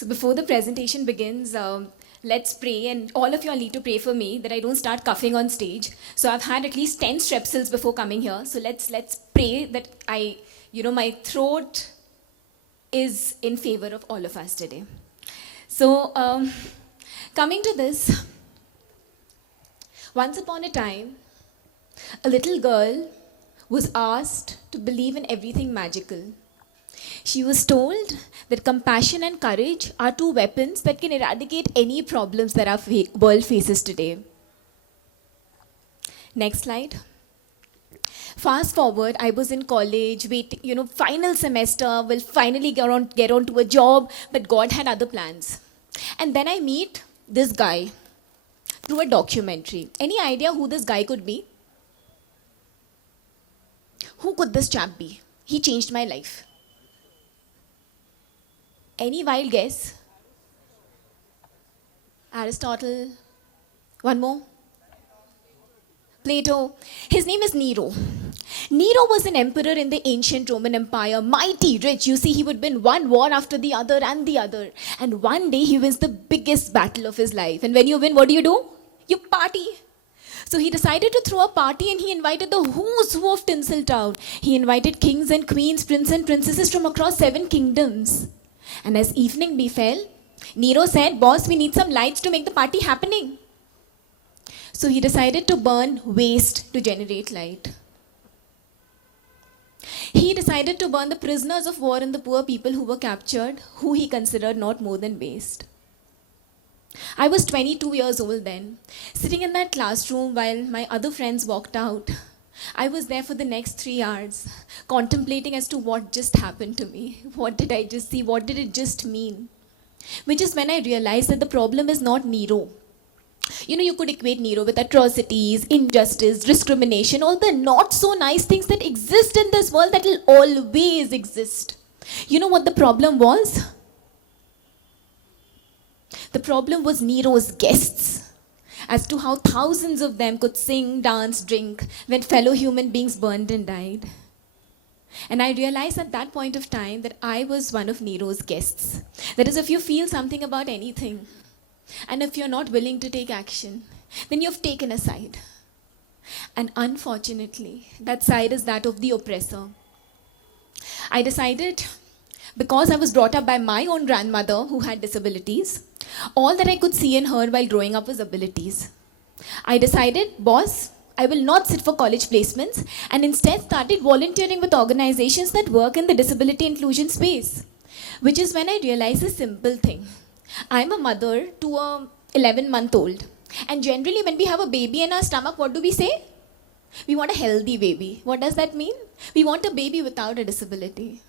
So before the presentation begins, let's pray, and all of you all need to pray for me that I don't start coughing on stage. So I've had at least 10 strepsils before coming here. So let's pray that my throat is in favor of all of us today. So coming to this, once upon a time, a little girl was asked to believe in everything magical. She was told that compassion and courage are two weapons that can eradicate any problems that our world faces today. Next slide. Fast forward, I was in college, waiting, final semester, will finally get on to a job, but God had other plans. And then I meet this guy through a documentary. Any idea who this guy could be? Who could this chap be? He changed my life. Any wild guess? Aristotle. One more? Plato. His name is Nero. Nero was an emperor in the ancient Roman Empire, mighty, rich. You see, he would win one war after the other and the other. And one day he wins the biggest battle of his life. And when you win, what do? You party. So he decided to throw a party and he invited the who's who of Tinseltown. He invited kings and queens, princes and princesses from across 7 kingdoms. And as evening befell, Nero said, "Boss, we need some lights to make the party happening." So he decided to burn waste to generate light. He decided to burn the prisoners of war and the poor people who were captured, who he considered not more than waste. I was 22 years old then, sitting in that classroom while my other friends walked out. I was there for the next 3 hours, contemplating as to what just happened to me. What did I just see? What did it just mean? Which is when I realized that the problem is not Nero. You could equate Nero with atrocities, injustice, discrimination, all the not so nice things that exist in this world that will always exist. You know what the problem was? The problem was Nero's guests, as to how thousands of them could sing, dance, drink when fellow human beings burned and died. And I realized at that point of time that I was one of Nero's guests. That is, if you feel something about anything, and if you're not willing to take action, then you've taken a side. And unfortunately, that side is that of the oppressor. I decided, because I was brought up by my own grandmother who had disabilities, all that I could see in her while growing up was abilities. I decided, boss, I will not sit for college placements, and instead started volunteering with organizations that work in the disability inclusion space. Which is when I realized a simple thing. I'm a mother to a 11-month-old. And generally when we have a baby in our stomach, what do we say? We want a healthy baby. What does that mean? We want a baby without a disability.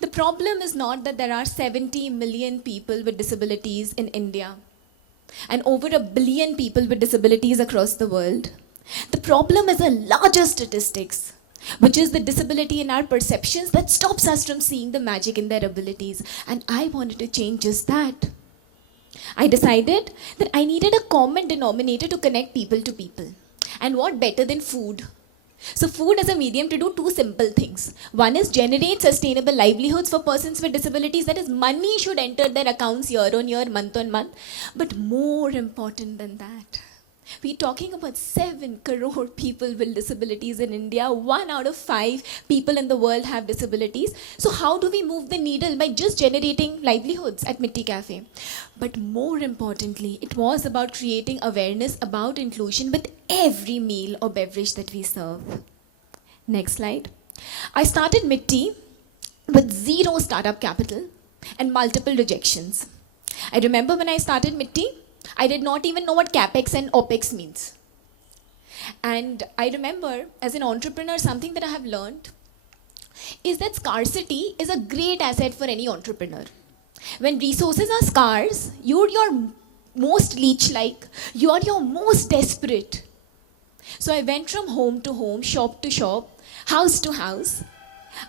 The problem is not that there are 70 million people with disabilities in India and over 1 billion people with disabilities across the world. The problem is a larger statistics, which is the disability in our perceptions that stops us from seeing the magic in their abilities. And I wanted to change just that. I decided that I needed a common denominator to connect people to people. And what better than food? So food is a medium to do 2 simple things. One is generate sustainable livelihoods for persons with disabilities. That is, money should enter their accounts year on year, month on month. But more important than that, we're talking about 7 crore people with disabilities in India. 1 out of 5 people in the world have disabilities. So how do we move the needle? By just generating livelihoods at Mitti Cafe. But more importantly, it was about creating awareness about inclusion with every meal or beverage that we serve. Next slide. I started Mitti with 0 startup capital and multiple rejections. I remember when I started Mitti, I did not even know what CapEx and OpEx means. And I remember, as an entrepreneur, something that I have learned is that scarcity is a great asset for any entrepreneur. When resources are scarce, you're your most leech-like, you're your most desperate. So I went from home to home, shop to shop, house to house,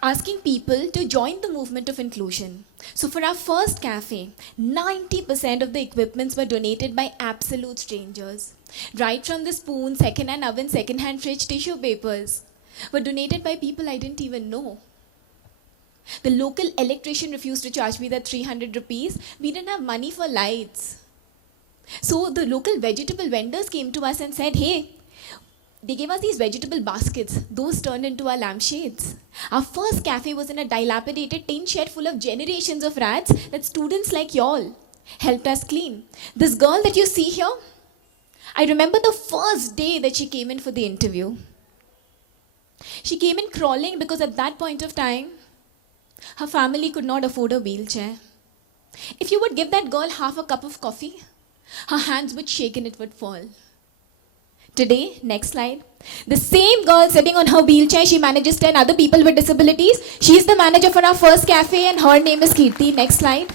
asking people to join the movement of inclusion. So for our first cafe, 90% of the equipments were donated by absolute strangers. Right from the spoon, second-hand oven, second-hand fridge, tissue papers were donated by people I didn't even know. The local electrician refused to charge me that 300 rupees. We didn't have money for lights. So the local vegetable vendors came to us and said, hey, they gave us these vegetable baskets. Those turned into our lampshades. Our first cafe was in a dilapidated tin shed full of generations of rats that students like y'all helped us clean. This girl that you see here, I remember the first day that she came in for the interview. She came in crawling because at that point of time, her family could not afford a wheelchair. If you would give that girl half a cup of coffee, her hands would shake and it would fall. Today, next slide. The same girl sitting on her wheelchair, she manages 10 other people with disabilities. She's the manager for our first cafe and her name is Kirti. Next slide.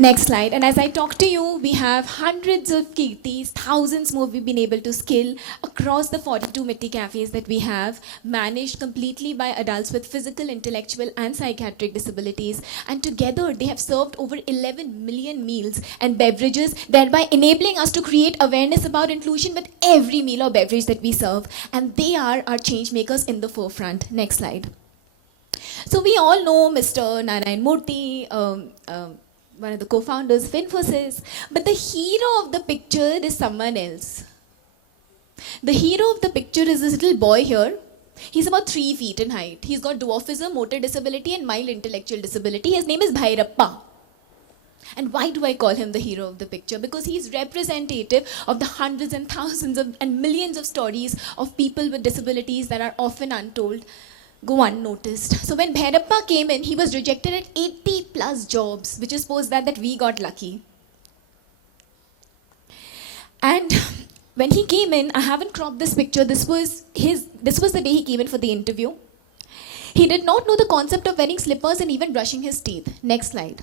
Next slide. And as I talk to you, we have hundreds of Kirtis, thousands more we've been able to skill across the 42 Mitti cafes that we have, managed completely by adults with physical, intellectual, and psychiatric disabilities. And together, they have served over 11 million meals and beverages, thereby enabling us to create awareness about inclusion with every meal or beverage that we serve. And they are our change makers in the forefront. Next slide. So we all know Mr. Narayan Murthy, one of the co-founders of Infosys, but the hero of the picture is someone else. The hero of the picture is this little boy here. He's about 3 feet in height. He's got dwarfism, motor disability, and mild intellectual disability. His name is Bhairappa. And why do I call him the hero of the picture? Because he's representative of the hundreds and thousands and millions of stories of people with disabilities that are often untold, go unnoticed. So when Bhairappa came in, he was rejected at 80 plus jobs, which is post that we got lucky. And when he came in, I haven't cropped this picture, this was the day he came in for the interview. He did not know the concept of wearing slippers and even brushing his teeth. Next slide.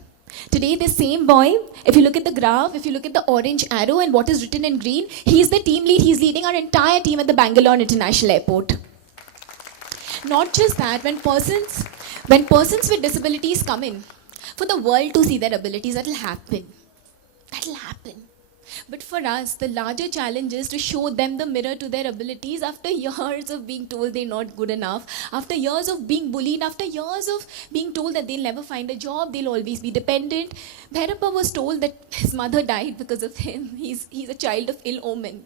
Today, the same boy, if you look at the graph, if you look at the orange arrow and what is written in green, he's the team lead, he's leading our entire team at the Bangalore International Airport. Not just that, when persons with disabilities come in, for the world to see their abilities, that'll happen. But for us, the larger challenge is to show them the mirror to their abilities after years of being told they're not good enough, after years of being bullied, after years of being told that they'll never find a job, they'll always be dependent. Bhairappa was told that his mother died because of him. He's a child of ill omen.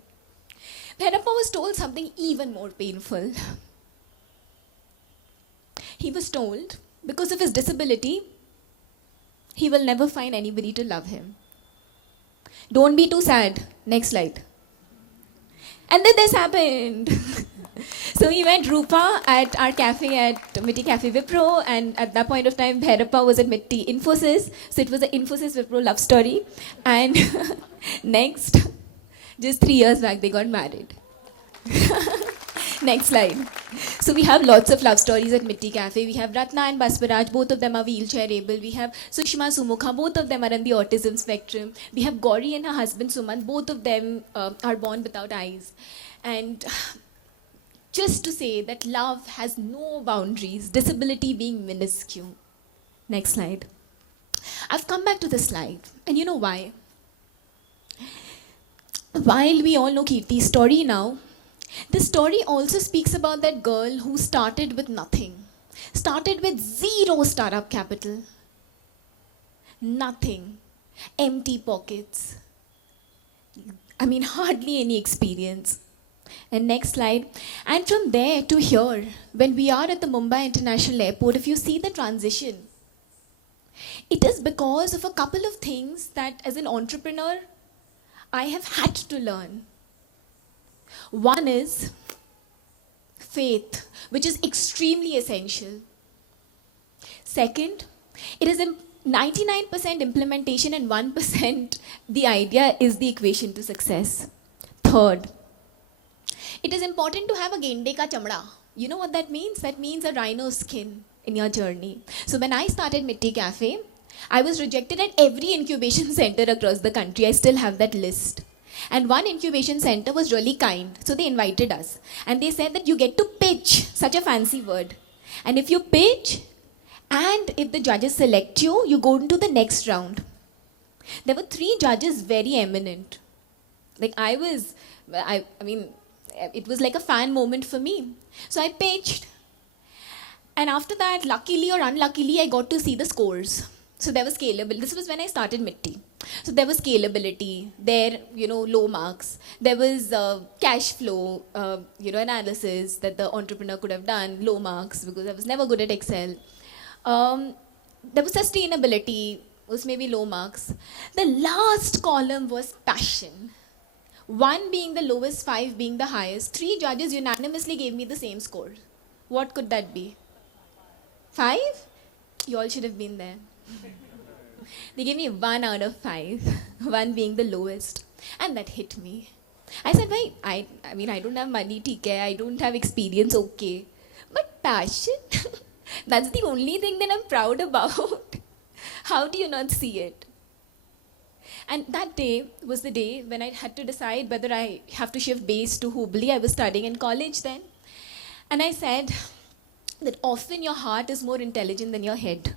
Bhairappa was told something even more painful. He was told, because of his disability, he will never find anybody to love him. Don't be too sad. Next slide. And then this happened. So he met Rupa at our cafe at Mitti Cafe Wipro, and at that point of time, Bhairappa was at Mitti Infosys. So it was an Infosys Wipro love story. And next, just 3 years back, they got married. Next slide. So we have lots of love stories at Mitti Cafe. We have Ratna and Basparaj, both of them are wheelchair able. We have Sushma Sumukha, both of them are on the autism spectrum. We have Gauri and her husband Suman, both of them are born without eyes. And just to say that love has no boundaries, disability being minuscule. Next slide. I've come back to this slide, and you know why? While we all know Kirti's story now, the story also speaks about that girl who started with nothing, started with 0 startup capital, nothing, empty pockets, hardly any experience. And next slide. And from there to here, when we are at the Mumbai International Airport, if you see the transition, it is because of a couple of things that as an entrepreneur, I have had to learn. One is faith, which is extremely essential. Second, it is 99% implementation and 1% the idea is the equation to success. Third, it is important to have a gende ka chamda. You know what that means? That means a rhino skin in your journey. So when I started Mitti Cafe, I was rejected at every incubation center across the country. I still have that list. And one incubation center was really kind. So they invited us. And they said that you get to pitch, such a fancy word. And if you pitch, and if the judges select you, you go into the next round. There were 3 judges very eminent. Like it was like a fan moment for me. So I pitched. And after that, luckily or unluckily, I got to see the scores. So there was scalability. This was when I started MITI. So there was scalability, there, low marks. There was cash flow, analysis that the entrepreneur could have done, low marks because I was never good at Excel. There was sustainability, was maybe low marks. The last column was passion. 1 being the lowest, 5 being the highest. 3 judges unanimously gave me the same score. What could that be? 5? You all should have been there. They gave me 1 out of 5, 1 being the lowest. And that hit me. I said, wait, I don't have money, TK, I don't have experience, okay. But passion, that's the only thing that I'm proud about. How do you not see it? And that day was the day when I had to decide whether I have to shift base to Hubli. I was studying in college then. And I said that often your heart is more intelligent than your head.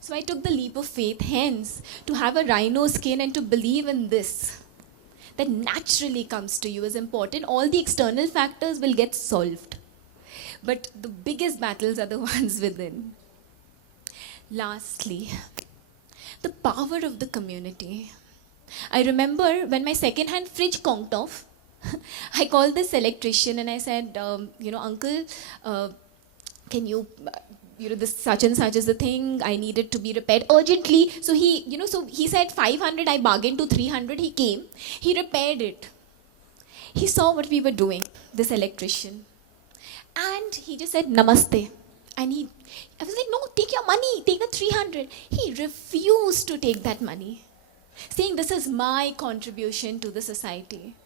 So I took the leap of faith, hence, to have a rhino skin and to believe in this, that naturally comes to you is important. All the external factors will get solved. But the biggest battles are the ones within. Lastly, the power of the community. I remember when my second-hand fridge conked off, I called this electrician and I said, uncle, can you, this such and such is the thing, I need it to be repaired urgently. So he said 500, I bargained to 300, he came, he repaired it. He saw what we were doing, this electrician. And he just said, namaste. And I was like, no, take your money, take the 300. He refused to take that money, saying this is my contribution to the society.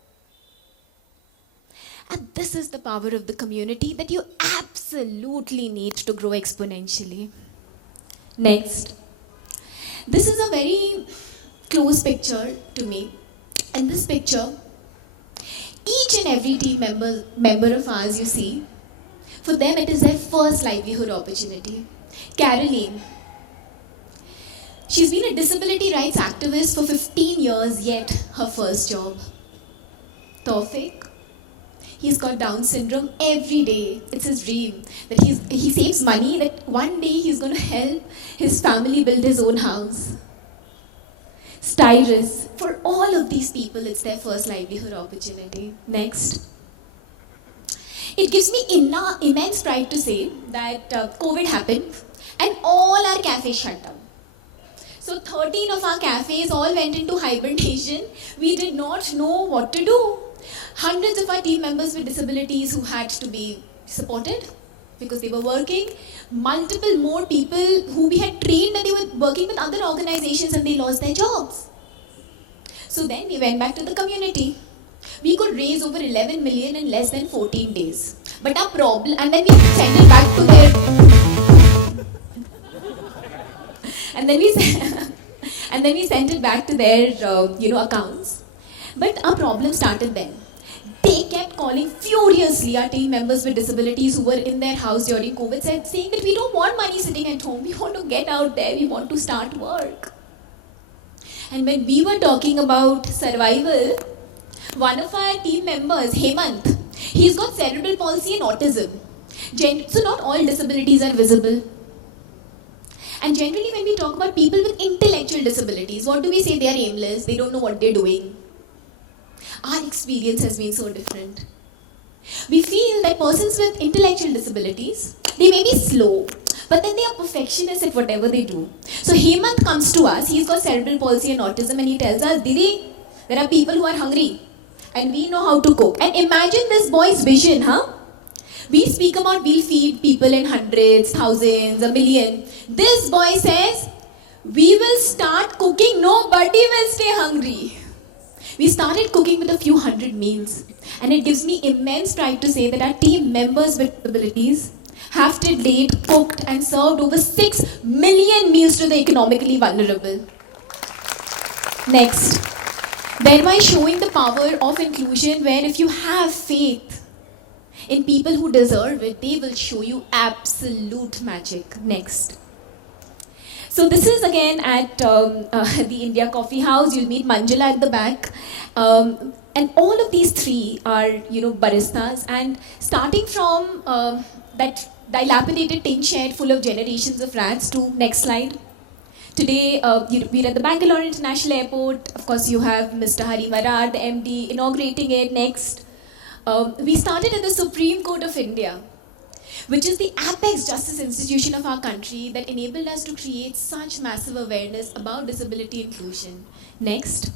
And this is the power of the community that you absolutely need to grow exponentially. Next. This is a very close picture to me. In this picture, each and every team member of ours you see, for them it is their first livelihood opportunity. Caroline, she's been a disability rights activist for 15 years, yet her first job. Tawfiq, he's got Down syndrome every day. It's his dream that he saves money, that one day he's going to help his family build his own house. Styrus, for all of these people, it's their first livelihood opportunity. Next. It gives me immense pride to say that COVID happened and all our cafes shut down. So 13 of our cafes all went into hibernation. We did not know what to do. Hundreds of our team members with disabilities who had to be supported because they were working. Multiple more people who we had trained and they were working with other organizations and they lost their jobs. So then we went back to the community. We could raise over 11 million in less than 14 days. But our problem, and then we sent it back to their, and then we sent it back to their, accounts. But our problem started then. They kept calling furiously our team members with disabilities who were in their house during COVID, saying that we don't want money sitting at home. We want to get out there. We want to start work. And when we were talking about survival, one of our team members, Hemant, he's got cerebral palsy and autism. So not all disabilities are visible. And generally when we talk about people with intellectual disabilities, what do we say? They are aimless, they don't know what they're doing. Our experience has been so different. We feel that persons with intellectual disabilities, they may be slow, but then they are perfectionists at whatever they do. So Hemant comes to us, he's got cerebral palsy and autism, and he tells us, Didi, there are people who are hungry and we know how to cook. And imagine this boy's vision, huh? We speak about we'll feed people in hundreds, thousands, a million. This boy says, we will start cooking, nobody will stay hungry. We started cooking with a few hundred meals. And it gives me immense pride to say that our team members with disabilities have to date cooked and served over 6 million meals to the economically vulnerable. Next. Thereby showing the power of inclusion, where if you have faith in people who deserve it, they will show you absolute magic. Next. So this is again at the India Coffee House. You'll meet Manjula at the back. And all of these three are, baristas. And starting from that dilapidated tin shed full of generations of rats to next slide. Today, we're at the Bangalore International Airport. Of course, you have Mr. Hari Marar, the MD, inaugurating it next. We started at the Supreme Court of India, which is the apex justice institution of our country that enabled us to create such massive awareness about disability inclusion. Next.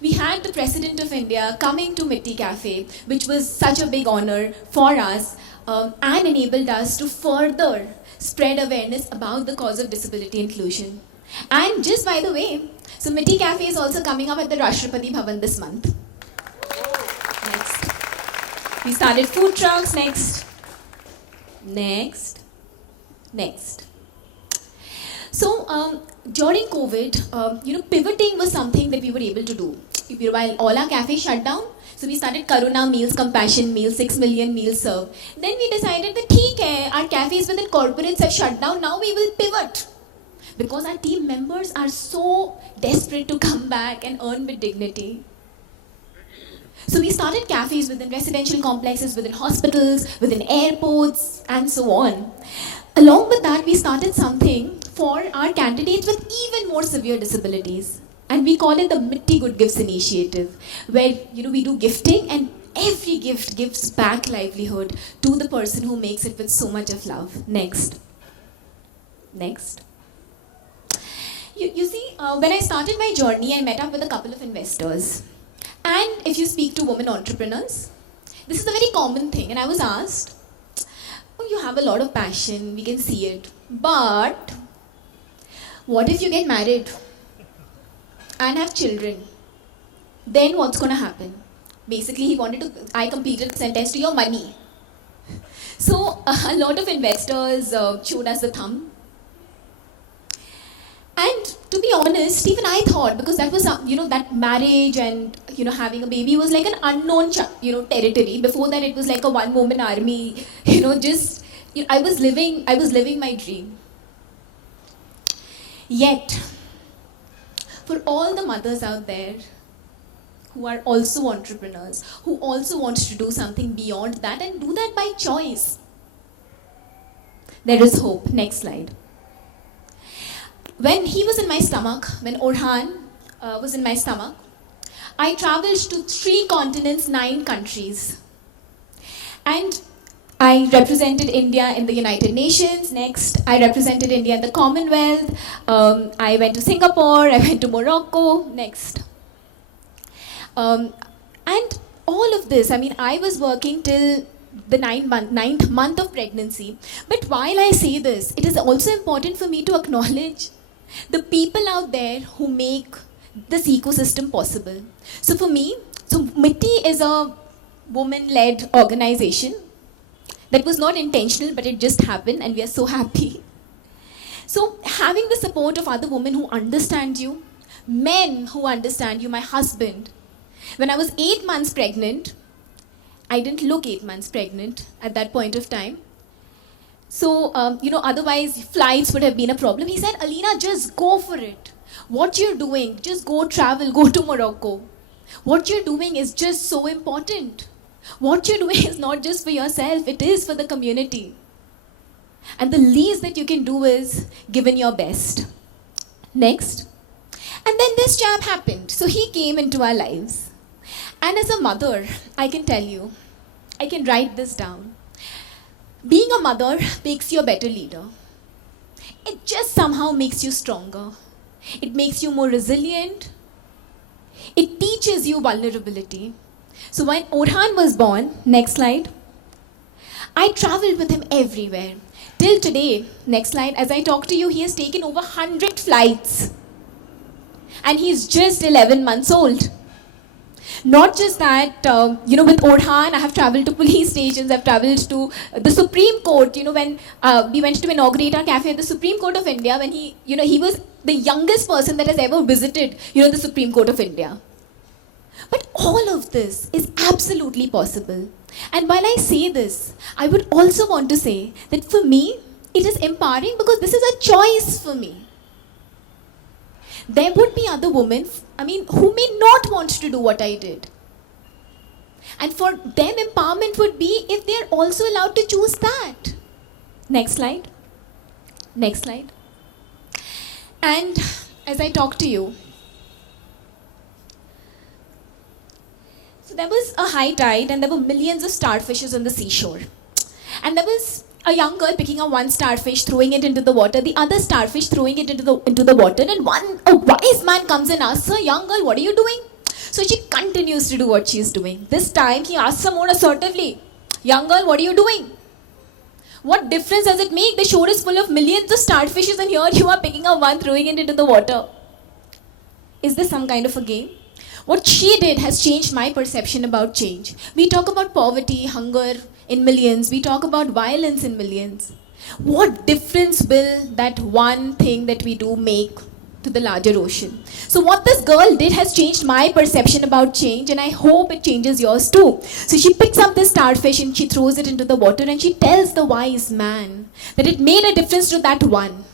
We had the President of India coming to Mitti Cafe, which was such a big honor for us and enabled us to further spread awareness about the cause of disability inclusion. And just by the way, so Mitti Cafe is also coming up at the Rashtrapati Bhavan this month. Next. We started food trucks. Next. So during COVID, pivoting was something that we were able to do. While all our cafes shut down, so we started Karuna Meals, Compassion Meals, 6 million meals served. Then we decided that theek hai, our cafes within corporates have shut down, now we will pivot. Because our team members are so desperate to come back and earn with dignity. So we started cafes within residential complexes, within hospitals, within airports, and so on. Along with that, we started something for our candidates with even more severe disabilities. And we call it the Mitti Good Gifts Initiative, where we do gifting and every gift gives back livelihood to the person who makes it with so much of love. Next. You see, when I started my journey, I met up with a couple of investors. And if you speak to women entrepreneurs, this is a very common thing. And I was asked, oh, you have a lot of passion, we can see it. But what if you get married and have children? Then what's going to happen? Basically, I completed the sentence to your money. So a lot of investors showed us the thumb. And to be honest, even I thought, because that was, that marriage and, having a baby was like an unknown, territory. Before that, it was like a one-woman army, I was living my dream. Yet, for all the mothers out there who are also entrepreneurs, who also want to do something beyond that and do that by choice, there is hope. Next slide. When he was in my stomach, when Orhan was in my stomach, I traveled to 3 continents, 9 countries. And I represented India in the United Nations. Next, I represented India in the Commonwealth. I went to Singapore, I went to Morocco. Next. And all of this, I was working till the 9th month of pregnancy. But while I say this, it is also important for me to acknowledge the people out there who make this ecosystem possible. So for me, Mitti is a woman-led organization that was not intentional, but it just happened, and we are so happy. So having the support of other women who understand you, men who understand you, my husband. When I was 8 months pregnant, I didn't look 8 months pregnant at that point of time. So, otherwise flights would have been a problem. He said, Alina, just go for it. What you're doing, just go travel, go to Morocco. What you're doing is just so important. What you're doing is not just for yourself, it is for the community. And the least that you can do is give in your best. Next. And then this chap happened. So he came into our lives. And as a mother, I can tell you, I can write this down. Being a mother makes you a better leader. It just somehow makes you stronger. It makes you more resilient. It teaches you vulnerability. So when Orhan was born, next slide, I traveled with him everywhere. Till today, next slide, as I talk to you, he has taken over 100 flights. And he's just 11 months old. Not just that, with Orhan, I have traveled to police stations, I've traveled to the Supreme Court, when we went to inaugurate our cafe at the Supreme Court of India, when he was the youngest person that has ever visited, the Supreme Court of India. But all of this is absolutely possible. And while I say this, I would also want to say that for me, it is empowering because this is a choice for me. There would be other women, who may not want to do what I did. And for them, empowerment would be if they are also allowed to choose that. Next slide. Next slide. And as I talk to you, so there was a high tide and there were millions of starfishes on the seashore. And there was a young girl picking up one starfish, throwing it into the water, the other starfish throwing it into the water, and a wise man comes and asks her, "Young girl, what are you doing?" So she continues to do what she is doing. This time he asks her more assertively, "Young girl, what are you doing? What difference does it make? The shore is full of millions of starfishes and here you are picking up one, throwing it into the water." Is this some kind of a game? What she did has changed my perception about change. We talk about poverty, hunger in millions. We talk about violence in millions. What difference will that one thing that we do make to the larger ocean? So what this girl did has changed my perception about change, and I hope it changes yours too. So she picks up this starfish and she throws it into the water and she tells the wise man that it made a difference to that one.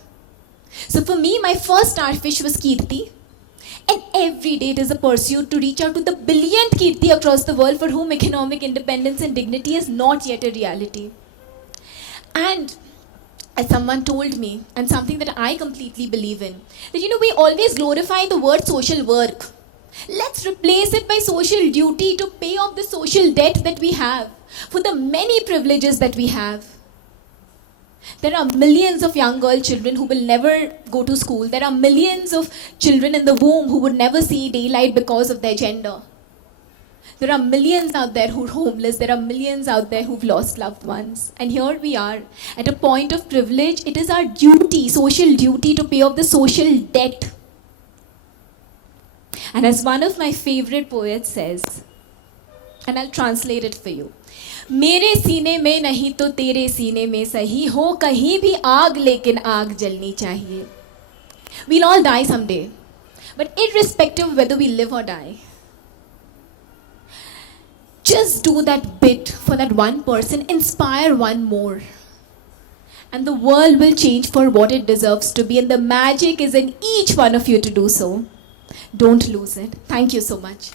So for me, my first starfish was Kirti. And every day it is a pursuit to reach out to the billionth Kirti across the world for whom economic independence and dignity is not yet a reality. And as someone told me, and something that I completely believe in, that we always glorify the word social work. Let's replace it by social duty to pay off the social debt that we have for the many privileges that we have. There are millions of young girl children who will never go to school. There are millions of children in the womb who would never see daylight because of their gender. There are millions out there who are homeless. There are millions out there who've lost loved ones. And here we are at a point of privilege. It is our duty, social duty, to pay off the social debt. And as one of my favorite poets says, and I'll translate it for you, मेरे सीने में नहीं तो तेरे सीने में सही हो कहीं भी आग लेकिन आग जलनी चाहिए. We'll all die someday, but irrespective of whether we live or die, just do that bit for that one person, inspire one more, and the world will change for what it deserves to be, and the magic is in each one of you to do so. Don't lose it. Thank you so much.